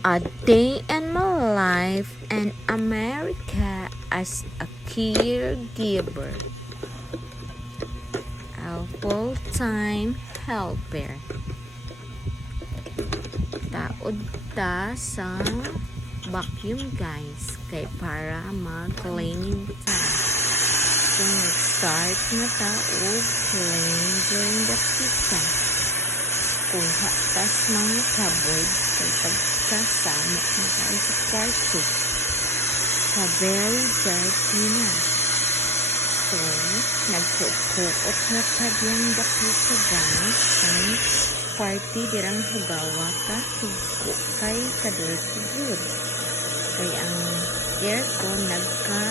A day in my life in America as a caregiver. A full-time helper. Taod ta sa vacuum guys kay para mag-cleaning ta. So nag-start na ta og cleaning during the pizza. Kung hatas mga cupboards kay pagkasamok na tayo sa kwarto. Very dirty na. So, nagkukot na tadyang dapito guys ang party dirang hugawa ka higko kay kadirty good. Kay ang aircon nagka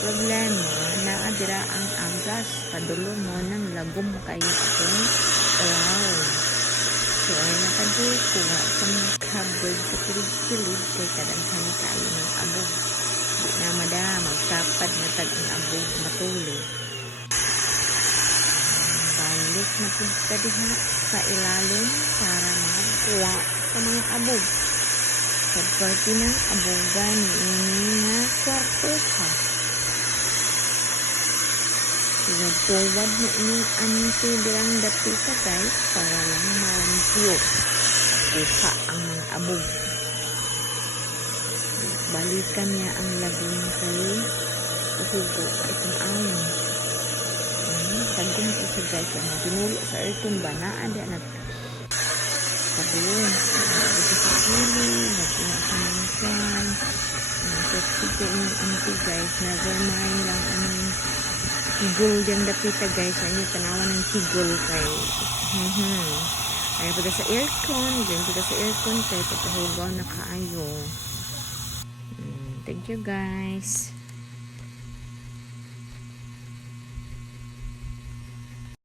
problema na adira ang agas padulo mo ng lagom kayo itong wow. So, ay nakadul kuha sa mga cupboard sa kilid-kilid kay kadaghan kayo ng abog. Di na magtapad na tag ang abog matulog. Balik na punta diha sa ilalim para makakuha sa mga abog. Pagkati ng abogan ni nga kwarto ka. Tuwad na inyong anti dirang dapita guys para lang malimpyo. Kuha ang mga abog. Balikan niya ang laging kay uhugo itong awon. Tagong ito guys ang pinulo sa aircon ba na ada na tabuon. Ito sa kili, nagkuha sa mga fan. Nagsipsipin yung anti guys. Never mind lang anong kigol dyan dapita guys. Ano yung tanawan ng kigol kay ay pada sa aircon. Dyan pada sa aircon kay papahugaw na kaayo. Thank you guys.